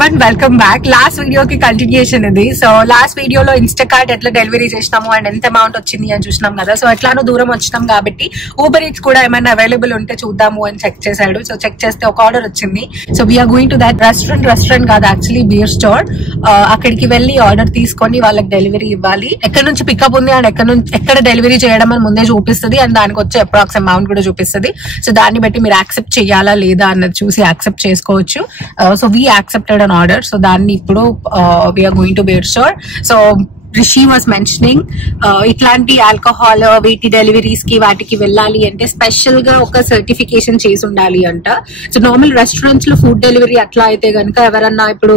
everyone, welcome back. Last video ki continuation idi. So last video lo Instacart etla delivery chesnamo and ఎంత amount వచ్చింది అని చూస్తున్నాం కదా. So ఎట్లానో దూరం వచ్చాం కాబట్టి Uber Eats కూడా ఏమైనా అవైలబుల్ ఉంటే చూద్దాము అని చెక్ చేశాడు. సో చెక్ చేస్తే ఒక ఆర్డర్ వచ్చింది. So we're going to that restaurant కాదు, యాక్చువల్లీ బియర్ స్టోర్. అక్కడికి వెళ్ళి ఆర్డర్ తీసుకొని వాళ్ళకి డెలివరీ ఇవ్వాలి. ఎక్కడ నుంచి పికప్ ఉంది అండ్ ఎక్కడ డెలివరీ చేయడం అని ముందే చూపిస్తుంది అండ్ దానికి వచ్చే అప్రాక్స్ అమౌంట్ కూడా చూపిస్తుంది. సో దాన్ని బట్టి మీరు యాక్సెప్ట్ చేయాలా లేదా అన్నది చూసి యాక్సెప్ట్ చేసుకోవచ్చు. So we accepted an order. So దాన్ని ఇప్పుడు we are going to beer store. So Rishi was mentioning ఇట్లాంటి ఆల్కహాల్ వీటి డెలివరీస్ కి వాటికి వెళ్ళాలి అంటే స్పెషల్ గా ఒక సర్టిఫికేషన్ చేసి ఉండాలి అంట. సో నార్మల్ రెస్టారెంట్స్ లో ఫుడ్ డెలివరీ అట్లా అయితే గనుక ఎవరన్నా ఇప్పుడు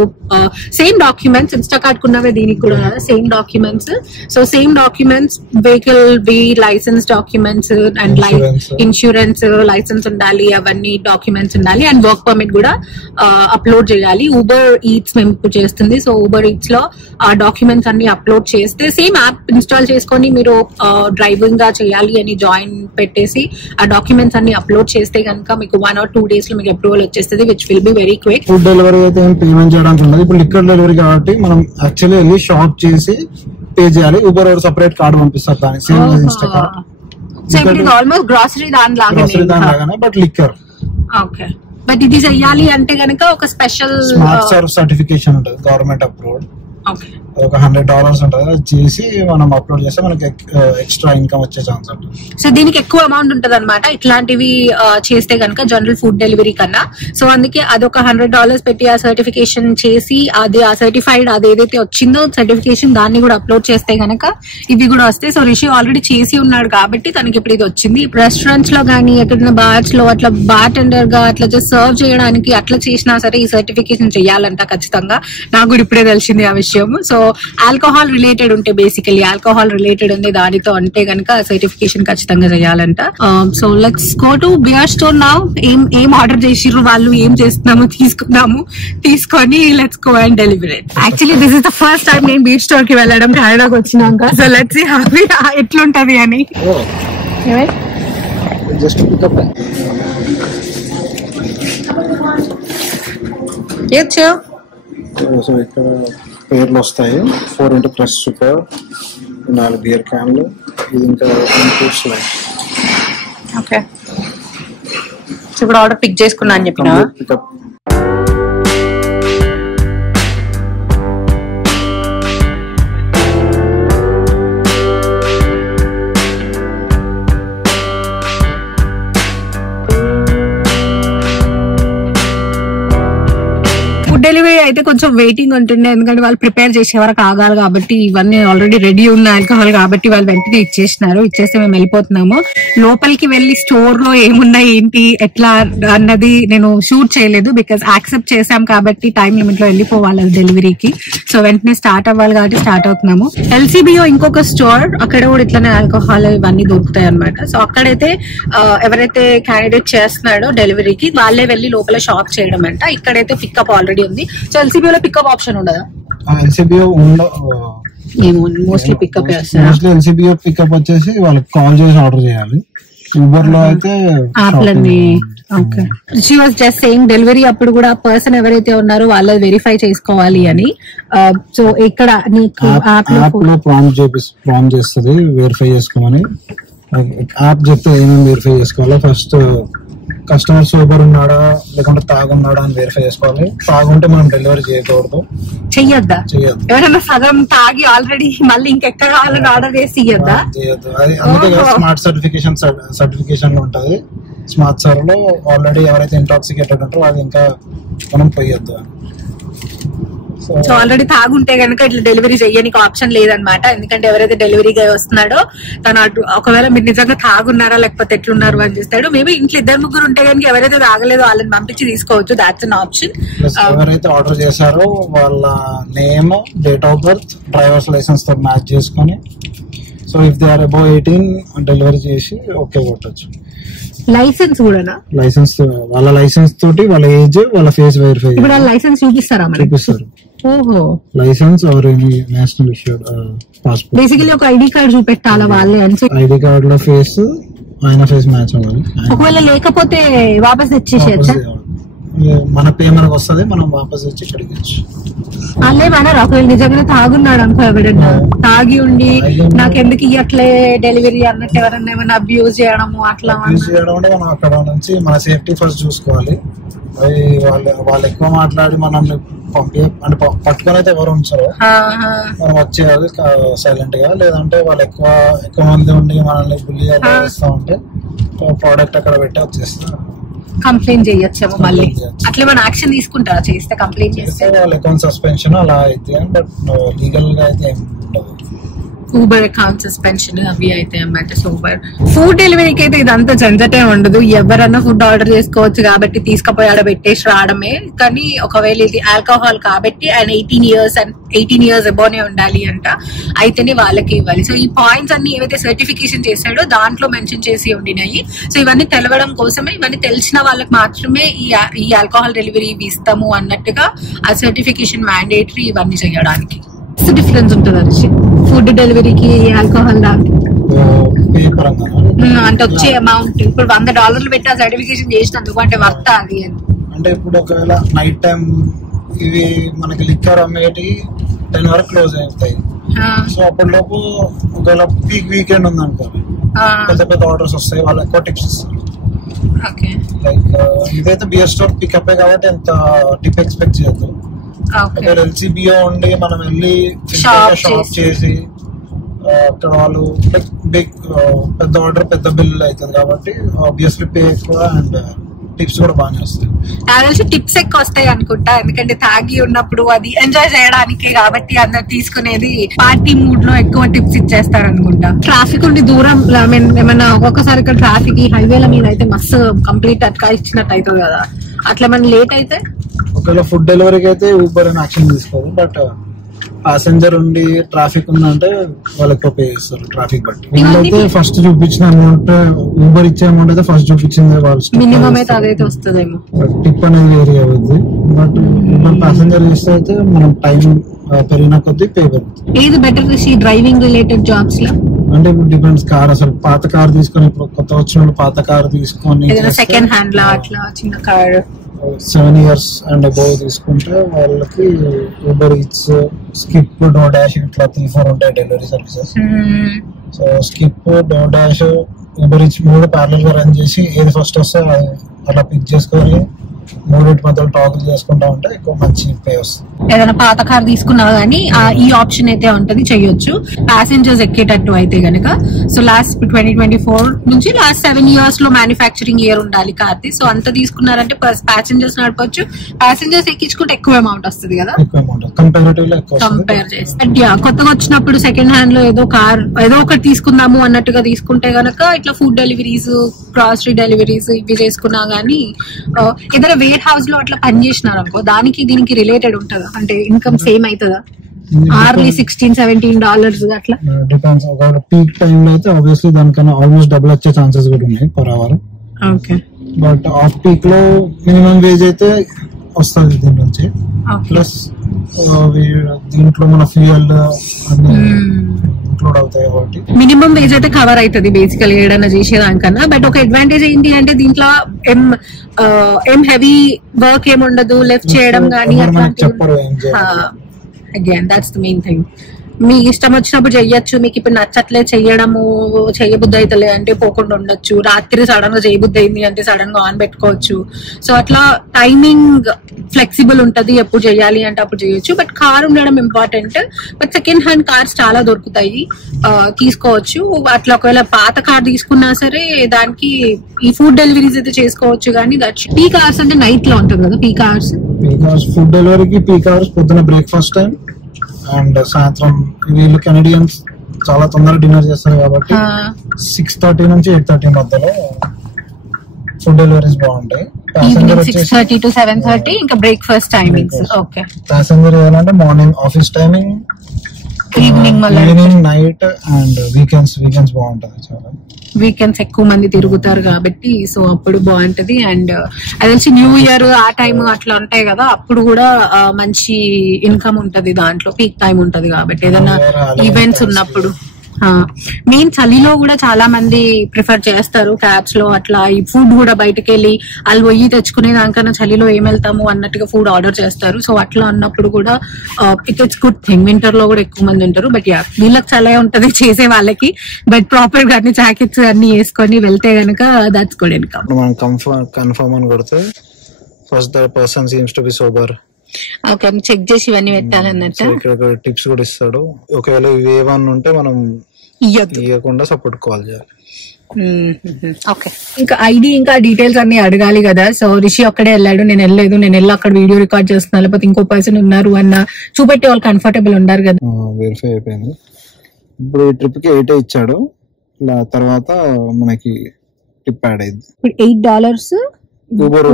సేమ్ డాక్యుమెంట్స్ ఇన్స్టాకార్ట్ కున్నవే దీనికి కూడా same documents. So same documents vehicle B license documents and insurance license ఉండాలి, అవన్నీ డాక్యుమెంట్స్ ఉండాలి అండ్ వర్క్ పర్మిట్ కూడా అప్లోడ్ చేయాలి. ఊబర్ ఈట్స్ మేము చేస్తుంది. సో ఊబర్ ఈట్స్ లో ఆ డాక్యుమెంట్స్ అన్ని అప్లోడ్ చేస్తే సేమ్ యాప్ ఇన్స్టాల్ చేసుకొని మీరు డ్రైవింగ్ గా చేయాలి అని జాయిన్ పెట్టేసి ఆ డాక్యుమెంట్స్ అన్ని అప్లోడ్ చేస్తే కనుక మీకు 1 or 2 days లో మీకు అప్రూవల్ వచ్చేస్తుంది, which will be very quick. Food delivery అయితే పేమెంట్ చేయడానికి ఉండదు. ఇప్పుడు లిక్కర్ డెలివరీ కాబట్టి మనం యాక్చువల్లీ వెళ్ళి షాప్ చేసి పే చేయాలి. ఊబర్ సెపరేట్ కార్డు పంపిస్తారు దానికి సేమ్ ఇన్స్టాకార్ట్. సో ఇప్పుడు ఆల్మోస్ట్ గ్రాసరీ దానిలాగానే బట్ లిక్కర్. ఓకే, బట్ ఇది చెయ్యాలి అంటే గనక ఒక స్పెషల్ స్మార్ట్ సర్వ్ సర్టిఫికేషన్ ఉంటుంది, గవర్నమెంట్ అప్రూవ్డ్. ఒక $100 ఉంటుంది, అది చేసి మనం అప్లోడ్ చేస్తే మనకి ఎక్స్ట్రా ఇన్కమ్ వచ్చే ఛాన్స్ ఉంటుంది. సో దీనికి ఎక్కువ అమౌంట్ ఉంటుంది అనమాట ఇట్లాంటివి చేస్తే కనుక జనరల్ ఫుడ్ డెలివరీ కన్నా. సో అందుకే అదొక $100 పెట్టి ఆ సర్టిఫికేషన్ చేసి అది ఆ సర్టిఫైడ్ అది ఏదైతే వచ్చిందో సర్టిఫికేషన్ దాన్ని కూడా అప్లోడ్ చేస్తే కనుక ఇవి కూడా వస్తాయి. సో రిషి ఆల్రెడీ చేసి ఉన్నాడు కాబట్టి తనకి ఇప్పుడు ఇది వచ్చింది. రెస్టారెంట్స్ లో కానీ ఎక్కడైనా బార్స్ లో అట్లా బార్ టెండర్ గా అట్లా జస్ట్ సర్వ్ చేయడానికి అట్లా చేసినా సరే ఈ సర్టిఫికేషన్ చెయ్యాలంట ఖచ్చితంగా. నాకు కూడా ఇప్పుడే తెలిసింది ఆ విషయం. సో ఆల్కహాల్ రిలేటెడ్ ఉంటే బేసికలీ ఆల్కహాల్ రిలేటెడ్ ఉంది దానితో అంటే కనుక సర్టిఫికేషన్ ఖచ్చితంగా చేయాలంట. So let's go to beer store now. ఏం ఆర్డర్ చేసిర్రు వాళ్ళు, ఏం చేస్తున్నాము తీసుకొని let's go and delivery. Actually this is the first time నేను బియర్ స్టోర్ కి వెళ్ళడం కెనడాకి వచ్చినాక. సో లెట్స్ సీ హౌ ఎట్లుంటది అని. జస్ట్ పికప్ సో ఇక్కడ పేర్లు వస్తాయి. 4 into ప్లస్ సూపర్, 4 బియర్ క్యాన్లు, ఇది ఇంకా ఇన్పుట్స్ లైన్. ఓకే, ఇప్పుడు ఆర్డర్ పిక్ చేసుకున్నా అని చెప్పిన పికప్. డెలివరీ అయితే కొంచెం వెయిటింగ్ ఉంటుండే, ఎందుకంటే వాళ్ళు ప్రిపేర్ చేసే వరకు ఆగాలి కాబట్టి. ఇవన్నీ ఆల్రెడీ రెడీ ఉన్న ఆల్కహాల్ కాబట్టి వాళ్ళు వెంటనే ఇచ్చేస్తే మేము వెళ్ళిపోతున్నాము. లోపలికి వెళ్ళి స్టోర్ లో ఏమున్నాయి ఏంటి ఎట్లా అన్నది నేను షూట్ చేయలేదు, బికాస్ యాక్సెప్ట్ చేసాం కాబట్టి టైం లిమిట్ లో వెళ్ళిపోవాలి డెలివరీకి. సో వెంటనే స్టార్ట్ అవ్వాలి కాబట్టి స్టార్ట్ అవుతున్నాము. ఎల్సీబీఓ ఇంకొక స్టోర్, అక్కడ కూడా ఇట్లానే ఆల్కహాల్ ఇవన్నీ దొరుకుతాయి అనమాట. సో అక్కడైతే ఎవరైతే క్యాండిడేట్ చేస్తున్నాడో డెలివరీకి వాళ్ళే వెళ్ళి లోపల షాప్ చేయడం అంట. ఇక్కడైతే పికప్ ఆల్రెడీ ఉంది. సో ఎల్సీబీఓ లో పికప్ ఆప్షన్ ఉండదా? ఎల్సీబీఓ మోస్ట్లీ పికప్ ఎల్సీబీఓ పికప్ వచ్చేసి వాళ్ళకి కాల్ చేసి ఆర్డర్ చేయాలి. ఊబర్ లో అయితే she was just saying delivery అప్పుడు కూడా పర్సన్ ఎవరైతే ఉన్నారో వాళ్ళది వెరిఫై చేసుకోవాలి అని. సో ఇక్కడ నీకు యాప్ లో ప్రాంప్ట్ చేస్తుంది వెరిఫై చేసుకోమని. యాప్ చెప్తే ఏమేమి వెరిఫై చేసుకోవాలో, ఫస్ట్ కస్టమర్ సూపర్ ఉన్నాడా లేకుంటే తాగున్నాడా అని వెరిఫై చేసుకోవాలి. తాగుంటే మనం డెలివరీ చేయకూడదు, చెయ్యొద్దా? ఎవరైనా సగం తాగి ఆల్రెడీ మళ్ళీ ఇంకెక్కడ కావాలని ఆర్డర్ చేసి చేయొద్దు. అది అందుకే స్మార్ట్ సర్టిఫికేషన్ ఉంటది. స్మార్ట్ సర్వ్ లో ఆల్రెడీ ఎవరైతే ఇంటాక్సికేటెడ్ ఉంటారో అది ఇంకా మనం పోయొద్దు. సో ఆల్రెడీ తాగుంటే కనుక ఇట్లా డెలివరీ చెయ్యడానికి ఆప్షన్ లేదనమాట. ఎందుకంటే ఎవరైతే డెలివరీగా వస్తున్నాడో తను ఒకవేళ మీరు నిజంగా తాగున్నారా లేకపోతే ఎట్లున్నారు అని చూస్తాడు. మేబీ ఇంట్లో 2-3 ఉంటే కనుక ఎవరైతే తాగలేదో వాళ్ళని పంపించి తీసుకోవచ్చు. That's an option. ఎవరైతే ఆర్డర్ చేశారో వాళ్ళ name, date of birth, driver's license తో మ్యాచ్ చేసుకుని, so if they are above 18 delivery చేసి ఓకే కొట్టచ్చు. లైసెన్స్ కూడా లైసెన్స్ వాళ్ళ లైసెన్స్ తోటి వాళ్ళ ఏజ్ వాళ్ళ ఫేస్ వెరిఫై. ఇప్పుడు లైసెన్స్ చూపిస్తారా? చూపిస్తారు. License or any national issued passport. Basically ఒక ఐడి కార్డ్ చూపెట్టాలా వాళ్ళే అని. ఐడి కార్డ్ లో ఫేస్ ఆయన ఫేస్ మ్యాచ్ అవ్వాలి. ఒకవేళ లేకపోతే వాపస్ తెచ్చేసేయచ్చా? మన పే మనకు వస్తుంది, మనం వాపస్ వచ్చి ఇక్కడికి వచ్చి అల్లే మన ఒకవేళ నిజంగానే తాగున్నాడు అనుకో, ఎవడన్నా తాగి ఉండి నాకెందుకు ఇవ్వట్లే డెలివరీ అన్నట్టు ఎవరన్నా ఏమైనా అబ్యూజ్ చేయడము అట్లా చేయడం అంటే మనం అక్కడ నుంచి మన సేఫ్టీ ఫస్ట్ చూసుకోవాలి. అది వాళ్ళు ఎక్కువ మాట్లాడి మనల్ని అంటే పట్టుకొని అయితే ఎవరు ఉంచారు, మనం వచ్చేయాలి సైలెంట్ గా. లేదంటే వాళ్ళు ఎక్కువ మంది ఉండి మనల్ని బుల్లి చేస్తా ఉంటే ప్రోడక్ట్ అక్కడ పెట్టి వచ్చేస్తా కంప్లైంట్ చేయొచ్చేమో. మళ్ళీ అట్లా మన యాక్షన్ తీసుకుంటారా చేస్తే? కంప్లైంట్ చేస్తే వాళ్ళు అకౌంట్ సస్పెన్షన్ అలా అయితే, బట్ లీగల్ గా అయితే ఏమి ఉండదు. ఊబర్ అకౌంట్ సస్పెన్షన్ అవి అయితే అన్నమాట. సూపర్. ఫుడ్ డెలివరీకి అయితే ఇదంతా జంజటే ఉండదు, ఎవరన్నా ఫుడ్ ఆర్డర్ చేసుకోవచ్చు కాబట్టి తీసుకుపోయి ఆడ పెట్టేసి రావడమే. కానీ ఒకవేళ ఇది ఆల్కహాల్ కాబట్టి అండ్ 18 years అబోనే ఉండాలి అంట, అయితేనే వాళ్ళకి ఇవ్వాలి. సో ఈ పాయింట్స్ అన్ని ఏవైతే సర్టిఫికేషన్ చేశాడో దాంట్లో మెన్షన్ చేసి ఉండినాయి. సో ఇవన్నీ తెలవడం కోసమే, ఇవన్నీ తెలిసిన వాళ్ళకి మాత్రమే ఈ ఆల్కహాల్ డెలివరీ ఇస్తాము అన్నట్టుగా ఆ సర్టిఫికేషన్ మ్యాండేటరీ ఇవన్నీ చేయడానికి. డిఫరెన్స్ ఉంటుంది అది ఫుడ్ డెలివరీకి ఆల్కహాల్ దానికి అంటే వచ్చే అమౌంట్. ఇప్పుడు $100 పెట్టి ఆ సర్టిఫికేషన్ చేసినందుకు అంటే వర్త్ అది అని. అంటే ఇప్పుడు ఒకవేళ నైట్ టైం ఇవి మనకి లిక్కర్ అమ్మేటి 10 వరకు క్లోజ్ అవుతాయి. సో అప్పటిలోపు ఒకవేళ పీక్ వీకెండ్ ఉంది అనుకోండి, పెద్ద పెద్ద ఆర్డర్స్ వస్తాయి, వాళ్ళు ఎక్కువ టిప్స్ ఇస్తారు. లైక్ ఇదైతే బియర్ స్టోర్ పికప్ కాబట్టి ఎంత టిప్ ఎక్స్పెక్ట్ చేయొద్దు. ఎల్సీబీఓ ఉండి మనం వెళ్ళి షాప్ చేసి అక్కడ వాళ్ళు బిగ్ పెద్ద ఆర్డర్ పెద్ద బిల్ అవుతుంది కాబట్టి ఆబ్వియస్లీ పే ఎక్కువ అండ్ టిప్స్ కూడా బాగానే వస్తాయి. నాకు తెలిసి టిప్స్ ఎక్కువ వస్తాయి అనుకుంటా, ఎందుకంటే తాగి ఉన్నప్పుడు అది ఎంజాయ్ చేయడానికి కాబట్టి అందరు తీసుకునేది పార్టీ మూడ్ లో ఎక్కువ టిప్స్ ఇచ్చేస్తారు అనుకుంటా. ట్రాఫిక్ ఉండి దూరం ఏమన్నా ఒక్కొక్కసారి ఇక్కడ ట్రాఫిక్ ఈ హైవేల మీద అయితే మస్తు కంప్లీట్ అట్లా ఇచ్చినట్టు అవుతుంది కదా, అట్లా మనం లేట్ అయితే ఒకవేళ ఫుడ్ డెలివరీకి అయితే ఊబర్ అని యాక్షన్ తీసుకోదు. బట్ ప్యాసింజర్ ఉండి ట్రాఫిక్ ఉందంటే వాళ్ళు ఎక్కువ పే చేస్తారు ట్రాఫిక్ బట్టి. వీళ్ళైతే ఫస్ట్ చూపించిన అమౌంట్, ఊబర్ ఇచ్చే అమౌంట్ అయితే ఫస్ట్ చూపించింది వాళ్ళు మినిమం అయితే అదైతే వస్తుందేమో, టిప్ అనేది వేరే అవుద్ది. బట్ ఊబర్ ప్యాసింజర్ చేస్తే అయితే మనం టైం పెరిగిన కొద్దీ పే పెరుగుతుంది. ఏది బెటర్ డ్రైవింగ్ రిలేటెడ్ జాబ్స్ లో అంటే ఇప్పుడు డిపెండ్స్. కార్ అసలు పాత కార్ తీసుకొని, ఇప్పుడు కొత్త వచ్చిన పాత కార్ తీసుకొని సెకండ్ హ్యాండ్ లా అట్లా చిన్న కార్ 7 years అండ్ అబోవ్ తీసుకుంటే వాళ్ళకి Uber Eats, Skip, DoorDash ఇట్లా 3-4 ఉంటాయి delivery services. So Skip, DoorDash, Uber Eats 3 parallel గా రన్ చేసి ఏది ఫస్ట్ వస్తే అలా పిక్ చేసుకొని 3 మధ్యలో టాగుల్ చేసుకుంటా ఉంటే ఎక్కువ మంచి పే వస్తుంది. ఏదైనా పాత కార్ తీసుకున్నా గానీ ఈ ఆప్షన్ అయితే ఉంటది, చెయ్యొచ్చు ప్యాసింజర్స్ ఎక్కేటట్టు అయితే గనక. సో లాస్ట్ 2024 నుంచి లాస్ట్ 7 years లో మ్యానుఫ్యాక్చరింగ్ ఇయర్ ఉండాలి కార్ది. సో అంత తీసుకున్నారంటే ప్యాసింజర్స్ నడపచ్చు, ప్యాసింజర్స్ ఎక్కించుకుంటే ఎక్కువ అమౌంట్ వస్తుంది కదా కంపేర్ చేస్తే. కొత్తగా వచ్చినప్పుడు సెకండ్ హ్యాండ్ లో ఏదో ఒకటి తీసుకుందాము అన్నట్టుగా తీసుకుంటే గనక ఇట్లా ఫుడ్ డెలివరీస్, గ్రాసరీ డెలివరీస్ ఇవి చేసుకున్నా గానీ ఏదైనా వేర్ హౌస్ లో అట్లా పని చేసినారు అనుకో, దానికి దీనికి రిలేటెడ్ ఉంటుందా? అంటే ఇన్కమ్ సేమ్ అవుతుందా? ఆర్లీ $16-17 అట్లా డిపెండ్స్. ఒకవేళ పీక్ టైం లో అయితే ఆబ్వియస్లీ దానికన్నా ఆల్మోస్ట్ డబుల్ వచ్చే ఛాన్సెస్ కూడా ఉన్నాయి per hour. Okay. But off peak లో మినిమం వేజ్ అయితే వస్తుంది దీని నుంచి. ప్లస్ దీంట్లో మన ఫ్యూయల్ అన్ని ఇంక్లూడ్ అవుతాయి కాబట్టి మినిమం వేజ్ అయితే కవర్ అవుతుంది బేసికల్ ఏదైనా చేసేదానికన్నా. బట్ ఒక అడ్వాంటేజ్ ఏంటి అంటే దీంట్లో ఏం హెవీ వర్క్ ఏమి ఉండదు, లెఫ్ట్ చేయడం కానీ again that's the main thing. మీకు ఇష్టం వచ్చినప్పుడు చెయ్యొచ్చు, మీకు ఇప్పుడు నచ్చట్లే చెయ్యడము, చెయ్యబుద్ధి అవుతలే అంటే పోకుండా ఉండొచ్చు, రాత్రి సడన్ గా చేయబుద్ధి అయింది అంటే సడన్ గా ఆన్ పెట్టుకోవచ్చు. సో అట్లా టైమింగ్ ఫ్లెక్సిబుల్ ఉంటది, ఎప్పుడు చెయ్యాలి అంటే అప్పుడు చేయొచ్చు. బట్ కార్ ఉండడం important. But second hand cars చాలా దొరుకుతాయి, తీసుకోవచ్చు. అట్లా ఒకవేళ పాత కార్ తీసుకున్నా సరే దానికి ఈ ఫుడ్ డెలివరీస్ అయితే చేసుకోవచ్చు. కానీ పీక్ అవర్స్ అంటే నైట్ లో ఉంటుంది కదా పీక్ అవర్స్. ఫుడ్ డెలివరీకి పీక్ అవర్స్ పొద్దున బ్రేక్ఫాస్ట్ టైం అండ్ సాయంత్రం. వీళ్ళు కెనడియన్స్ చాలా తొందరగా డిన్నర్ చేస్తారు కాబట్టి 6:30 నుంచి 8:30 మధ్యలో ఫుడ్ డెలివరీస్ బాగుంటాయి. 6:30 to 7:30 ఇంకా బ్రేక్ఫాస్ట్ టైమింగ్స్. ఓకే. ప్యాసింజర్ ఏదంటే morning office timing, evening, night and weekends బాగుంటది. చాలా వీకెండ్స్ ఎక్కువ మంది తిరుగుతారు కాబట్టి సో అప్పుడు బాగుంటది. అండ్ అది తెలిసి న్యూ ఇయర్ ఆ టైం అట్లా ఉంటాయి కదా, అప్పుడు కూడా మంచి ఇన్కమ్ ఉంటది, దాంట్లో పీక్ టైం ఉంటది కాబట్టి ఏదైనా ఈవెంట్స్ ఉన్నప్పుడు. మెయిన్ చలిలో కూడా చాలా మంది ప్రిఫర్ చేస్తారు క్యాబ్స్ లో అట్లా. ఈ ఫుడ్ కూడా బయటకు వెళ్ళి వాళ్ళు పొయ్యి తెచ్చుకునే దానికన్నా చలిలో ఏం వెళ్తాము అన్నట్టుగా ఫుడ్ ఆర్డర్ చేస్తారు. సో అట్లా అన్నప్పుడు కూడా ఇట్స్ గుడ్ థింగ్. వింటర్ లో కూడా ఎక్కువ మంది ఉంటారు. బట్ వీళ్ళకి చలే ఉంటది చేసే వాళ్ళకి. బట్ ప్రాపర్ గా అన్ని జాకెట్స్ అన్ని వేసుకొని వెళ్తే గనక దట్స్ గుడ్ ఇన్కమ్. మనం కన్ఫర్మ్ అని కొడితే first the person seems to be sober. Okay, check చేసి ఇవన్నీ పెట్టాలన్నట్టు. ఇక్కడ టిప్స్ కూడా ఇస్తాడు. ఒకవేళ ఇవి ఏమన్నా ఉంటే మనం ఇవ్వకుండా సపోర్ట్ కాల్ చేయాలి. ఓకే, ఇంకా ఐడి ఇంకా డీటెయిల్స్ అన్ని అడగాలి కదా. సో రిషి ఒక్కడే వెళ్ళాడు, నేను వెళ్ళలేదు. నేను వెళ్ళి అక్కడ వీడియో రికార్డ్ చేస్తున్నాను, లేకపోతే ఇంకో పర్సన్ ఉన్నారు అన్న చూపెట్టే వాళ్ళు కంఫర్టబుల్ ఉన్నారు కదా. వెరిఫై అయిపోయింది. ఇప్పుడు ఈ ట్రిప్ కి 8 ఇచ్చాడు. తర్వాత మనకి టిప్ యాడ్ అయింది. $8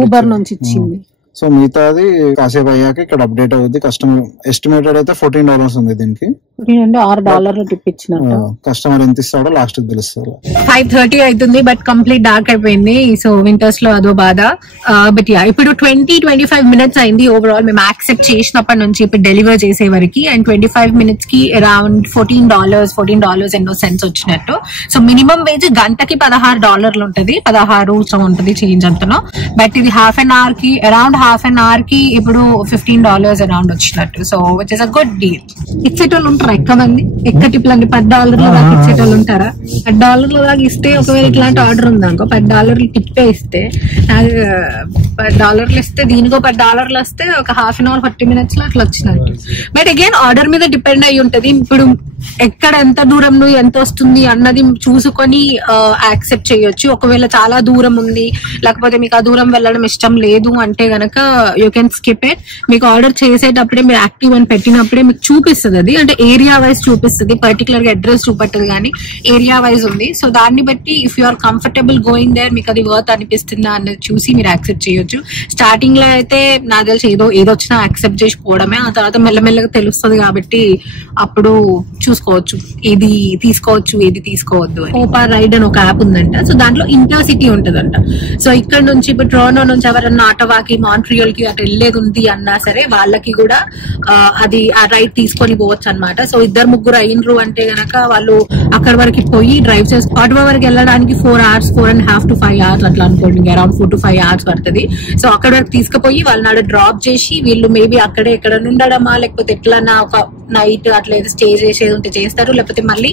ఊబర్ నుంచి ఇచ్చింది. సో మిగతాది కాసేపు అయ్యాక ఇక్కడ అప్డేట్ అవుతుంది. కస్టమర్ ఎస్టిమేటెడ్ అయితే $14 ఉంది దీనికి. $6 టిప్ ఇచ్చినట్టు. కస్టమర్ ఎంత ఇస్తాడో లాస్ట్ తెలుస్తుంది. 5:30 అవుతుంది, బట్ కంప్లీట్ డార్క్ అయిపోయింది. సో వింటర్స్ లో అదో బాధ. బట్ ఇప్పుడు 20-25 minutes అయింది ఓవరాల్ మేము యాక్సెప్ట్ చేసినప్పటి నుంచి ఇప్పుడు డెలివర్ చేసే వరకు. అండ్ 25 minutes కి అరౌండ్ $14 ఎన్నో సెంట్స్ వచ్చినట్టు. సో మినిమం వేజ్ గంటకి $16 ఉంటది, 16 ఉంటుంది చేంజ్ అంతనో. బట్ ఇది హాఫ్ అన్ అవర్ కి ఇప్పుడు $15 అరౌండ్ వచ్చినట్టు. So which is a good deal. ఇచ్చేటోళ్ళు ఉంటారా ఎక్కువ మంది? ఎక్కువ టిప్లు అండి $10 దాకా ఇచ్చేటోళ్ళు ఉంటారా? $10 దాకా ఇస్తే ఒకవేళ ఇట్లాంటి ఆర్డర్ ఉందనుకో $10 టిప్పే ఇస్తే $10 ఇస్తే దీనికో $10 వస్తే ఒక హాఫ్ అన్ అవర్ 40 minutes లో అట్లా వచ్చినట్టు. బట్ అగైన్ ఆర్డర్ మీద డిపెండ్ అయ్యి ఉంటది. ఇప్పుడు ఎక్కడ ఎంత దూరం ఎంత వస్తుంది అన్నది చూసుకొని యాక్సెప్ట్ చేయొచ్చు. ఒకవేళ చాలా దూరం ఉంది, లేకపోతే మీకు ఆ దూరం వెళ్ళడం ఇష్టం లేదు అంటే గనక యూ కెన్ స్కిప్ ఇట్. మీకు ఆర్డర్ చేసేటప్పుడే మీరు యాక్టివ్ అని పెట్టినప్పుడే మీకు చూపిస్తుంది. అది అంటే ఏరియా వైజ్ చూపిస్తుంది, పర్టికులర్ గా అడ్రస్ చూపెట్టదు కానీ ఏరియా వైజ్ ఉంది. సో దాన్ని బట్టి if you are comfortable going there, మీకు అది వర్త్ అనిపిస్తుందా అన్నది చూసి మీరు యాక్సెప్ట్ చేయొచ్చు. స్టార్టింగ్ లో అయితే నాకు తెలిసి ఏదో వచ్చినా యాక్సెప్ట్ చేసి పోవడమే. ఆ తర్వాత మెల్లమెల్లగా తెలుస్తుంది కాబట్టి అప్పుడు చూసుకోవచ్చు ఏది తీసుకోవచ్చు ఏది తీసుకోవద్దు. ఓపార్ రైడ్ అని ఒక యాప్ ఉందంట. సో దాంట్లో ఇంటర్సిటీ ఉంటదంట. సో ఇక్కడ నుంచి ఇప్పుడు టొరంటో నుంచి ఎవరన్నా ఆటవాకి మాంట్రియల్ కి అటు వెళ్ళేది ఉంది అన్నా సరే వాళ్ళకి కూడా అది ఆ రైడ్ తీసుకొని పోవచ్చు అనమాట. సో 2-3 అయినరు అంటే గనక వాళ్ళు అక్కడ వరకు పోయి డ్రైవ్ చేసి ఆటవా వరకు వెళ్ళడానికి 4 hours 4.5 to 5 hours అట్లా అనుకోండి. అరౌండ్ 4 to 5 hours పడుతుంది. సో అక్కడ వరకు తీసుకుపోయి వాళ్ళని డ్రాప్ చేసి వీళ్ళు మేబీ అక్కడే ఎక్కడ ఉండడమా లేకపోతే ఎట్లన్నా ఒక నైట్ అట్లా ఏదో స్టే చేసేది ఉంటే చేస్తారు. లేకపోతే మళ్ళీ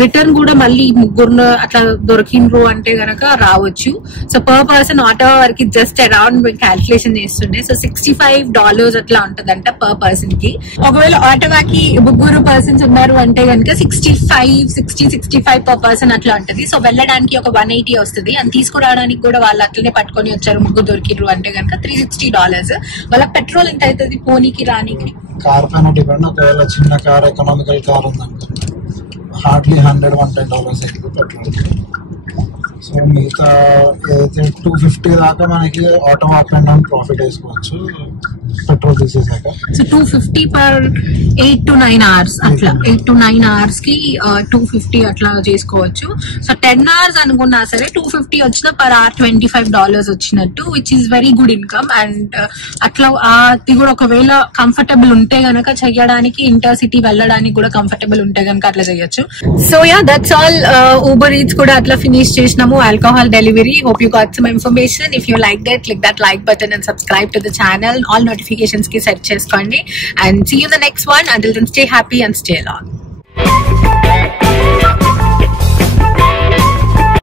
రిటర్న్ కూడా మళ్ళీ 3 అట్లా దొరికిండ్రు అంటే గనక రావచ్చు. సో పర్ పర్సన్ ఆటో వరకు జస్ట్ అరౌండ్ క్యాల్కులేషన్ చేస్తుండే. సో $65 అట్లా ఉంటదంట పర్ పర్సన్ కి. ఒకవేళ ఆటోవాకి 3 persons ఉన్నారు అంటే గనక 60-65 పర్ పర్సన్ అట్లా ఉంటది. సో వెళ్ళడానికి ఒక 180 వస్తుంది. అని తీసుకురావడానికి కూడా వాళ్ళు అట్లనే పట్టుకొని వచ్చారు 3 దొరికిర్రు అంటే గనక $360. వాళ్ళకి పెట్రోల్ ఎంత అవుతుంది పోనీకి రానికి? కార్ పైన డిపెండ్. ఒకవేళ చిన్న కార్ ఎకనామికల్ కార్ ఉందనుకో హార్డ్లీ $100-$110 అవుతుంది పెట్రోల్. సో మిగతా ఏదైతే 250 దాకా మనకి auto up and down profit వేసుకోవచ్చు పెట్రోల్ తీసేసాక. సో 250 per 8 to 9 hours అట్లా 8 to 9 hours కి 250 అట్లా చేసుకోవచ్చు. సో 10 hours అనుకున్నా సరే 250 వచ్చిన per hour $25 వచ్చినట్టు, which is very good income. And అట్లా అది కూడా ఒకవేళ కంఫర్టబుల్ ఉంటే గనక చెయ్యడానికి ఇంటర్సిటీ వెళ్ళడానికి కూడా కంఫర్టబుల్ ఉంటే గనక అట్లా చేయొచ్చు. So yeah that's all. Uber eats కూడా అట్లా ఫినిష్ చేసినాము. Alcohol delivery. Hope you got some information. If you liked it, click that like button and subscribe to the channel. All notifications ki set cheskondi. And see you in the next one. Until then, stay happy and stay long.